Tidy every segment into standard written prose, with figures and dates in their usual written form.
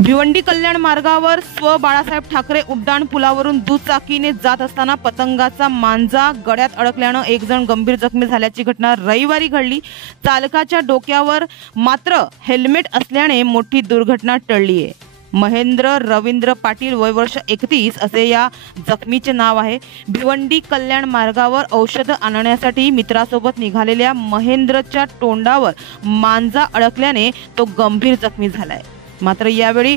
भिवंडी कल्याण मार्गावर स्व बाळासाहेब ठाकरे उड्डाण पुलावरून दुचाकीने जात असताना पतंगाचा मांजा गळ्यात अडकल्यानं एक जण गंभीर जखमी झाल्याची घटना रविवारी घडली। चालकाच्या डोक्यावर मात्र हेल्मेट असल्याने मोठी दुर्घटना टळली आहे। महेंद्र रवींद्र पाटील वय वर्ष 31 असे या जखमीचे नाव आहे। भिवंडी कल्याण मार्गावर औषध आणण्यासाठी मित्रासोबत निघालेल्या महेंद्रच्या तोंडावर मांजा अडकल्याने तो गंभीर जखमी झालाय। मात्र यावेळी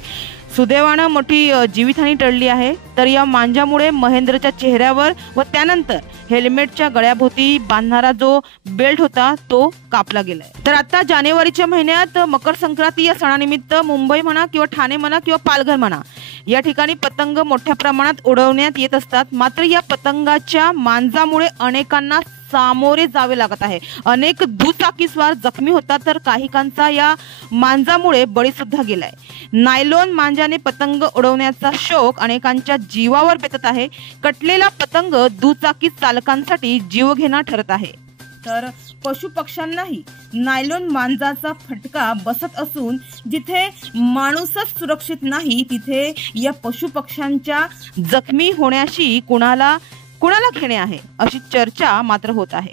सुदैवाने मोठी जीवितहानी टळली आहे। तर या मांजामुळे महेंद्रच्या चेहऱ्यावर व त्यानंतर हेल्मेटच्या गळ्याभोवती बांधणारा जो बेल्ट होता तो कापला गेलाय। तर आता जानेवारीच्या महिन्यात मकर संक्रांती या सणानिमित्त मुंबई म्हणा किंवा ठाणे म्हणा किंवा पालघर म्हणा या ठिकाणी पतंग मोठ्या प्रमाणात उडवण्यात येत असतात। मात्र या पतंगाच्या मांजामुळे अनेकांना सामोरे जावे लागत आहे। अनेक दुचाकीस्वार जखमी होतात तर काहीकांचा या मांजामुळे बळी सुद्धा गेलाय। नायलॉन मांजाने पतंग उडवण्याचा शौक अनेकांच्या जीवावर बेतत आहे। कटलेला पतंग दुचाकी चालकांसाठी जीवघेणा ठरत आहे। तर पशु पक्ष्यांनाही नायलॉन मांजाचा फटका बसत असून जिथे माणूसच सुरक्षित नाही तिथे या पशु पक्ष्यांच्या जखमी होण्याशी कुणाला घेणे आहे अशी चर्चा मात्र होत आहे।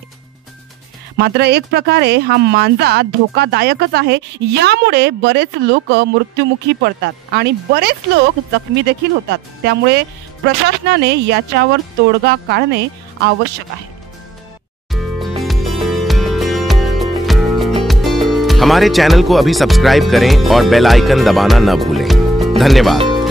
मात्र एक प्रकारे हा मांजा धोकादायकच आहे। यामुळे बरेच लोक मृत्युमुखी पडतात आणि बरेच लोक जखमी देखील होतात। त्यामुळे प्रशासनाने याच्यावर तोडगा काढणे आवश्यक आहे। हमारे चैनल को अभी सब्सक्राइब करें और बेल आइकन दबाना न भूलें। धन्यवाद।